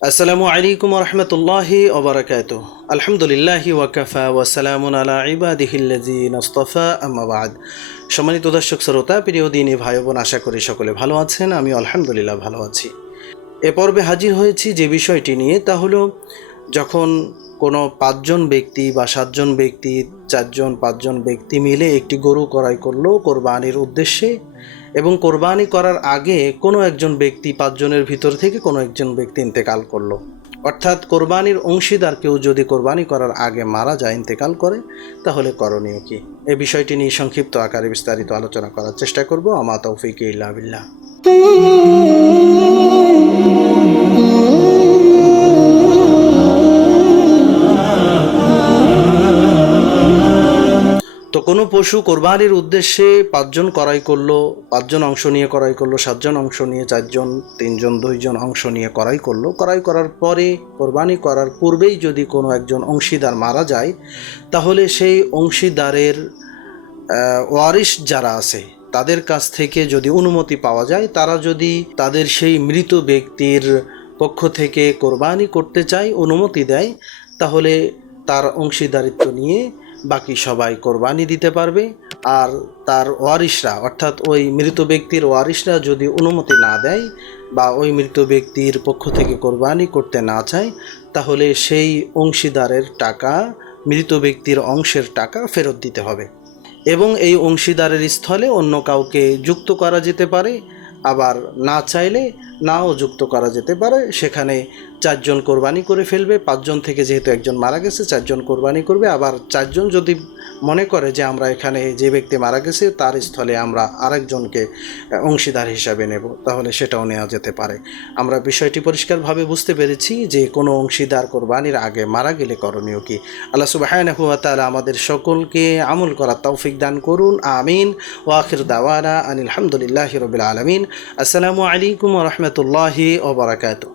আসসালামু আলাইকুম রহমতুল্লাহি ওবরাকাতুহ। আলহামদুলিল্লাহি ওয়াকাফা ওয়াসালামুন আলা ইবাদিহিল্লাযিনা ইসতাফা আম্মা বাদ। সম্মানিত দর্শক শ্রোতা, প্রিয় দিনী ভাই বোন, আশা করি সকলে ভালো আছেন। আমি আলহামদুলিল্লাহ ভালো আছি। এ পর্বে হাজির হয়েছি যে বিষয়টি নিয়ে, তা হলো যখন কোনো ৫ জন ব্যক্তি বা ৭ জন ব্যক্তি, ৪ জন ৫ জন ব্যক্তি মিলে একটি গরু ক্রয় করলো কোরবানির উদ্দেশ্যে, এবং কোরবানি করার আগে কোনো একজন ব্যক্তি ৫ জনের ভিতর থেকে কোনো একজন ব্যক্তি ইন্তেকাল করলো, অর্থাৎ কোরবানির অংশীদার কেউ যদি কোরবানি করার আগে মারা যায়, ইন্তেকাল করে, তাহলে করণীয় কি? এই বিষয়টি নিয়ে সংক্ষিপ্ত আকারে বিস্তারিত আলোচনা করার চেষ্টা করব। আমা তৌফিক ইল্লা বিল্লাহ। তো কোনো পশু কোরবানির উদ্দেশ্যে ৫ জন ক্রয় করলো, ৫ জন অংশ নিয়ে ক্রয় করলো, ৭ জন অংশ নিয়ে, ৪ জন, ৩ জন, ২ জন অংশ নিয়ে ক্রয় করলো। ক্রয় করার পরে কোরবানি করার পূর্বেই যদি কোনো একজন অংশীদার মারা যায়, তাহলে সেই অংশীদারের ওয়ারিশ যারা আছে তাদের কাছ থেকে যদি অনুমতি পাওয়া যায়, তারা যদি তাদের সেই মৃত ব্যক্তির পক্ষ থেকে কোরবানি করতে চায়, অনুমতি দেয়, তাহলে তার অংশীদারিত্ব নিয়ে বাকি সবাই কোরবানি দিতে পারবে। আর তার ওয়ারিশরা, অর্থাৎ ওই মৃত ব্যক্তির ওয়ারিশরা যদি অনুমতি না দেয় বা ওই মৃত ব্যক্তির পক্ষ থেকে কোরবানি করতে না চায়, তাহলে সেই অংশীদারের টাকা, মৃত ব্যক্তির অংশের টাকা ফেরত দিতে হবে। এবং এই অংশীদারের স্থলে অন্য কাউকে যুক্ত করা যেতে পারে, আবার না চাইলে নাও যুক্ত করা যেতে পারে। সেখানে ৪ জন কোরবানি করে ফেলবে। ৫ জন থেকে যেহেতু একজন মারা গেছে, ৪ জন কোরবানি করবে। আবার ৪ জন যদি মনে করে যে আমরা এখানে যে ব্যক্তি মারা গেছে তার স্থলে আমরা আরেকজনকে অংশীদার হিসাবে নেব, তাহলে সেটাও নেওয়া যেতে পারে। আমরা বিষয়টি পরিষ্কারভাবে বুঝতে পেরেছি যে কোনো অংশীদার কোরবানির আগে মারা গেলে করণীয় কি। আল্লাহ সুবহানাহু ওয়া তাআলা আমাদের সকলকে আমল করার তৌফিক দান করুন, আমিন। ওয়া আখির দাওয়ানা আনিল হামদুলিল্লাহি রাব্বিল আলামিন। আসসালামু আলাইকুম ওয়া রাহমাতুল্লাহি ওয়া বারাকাতুহু।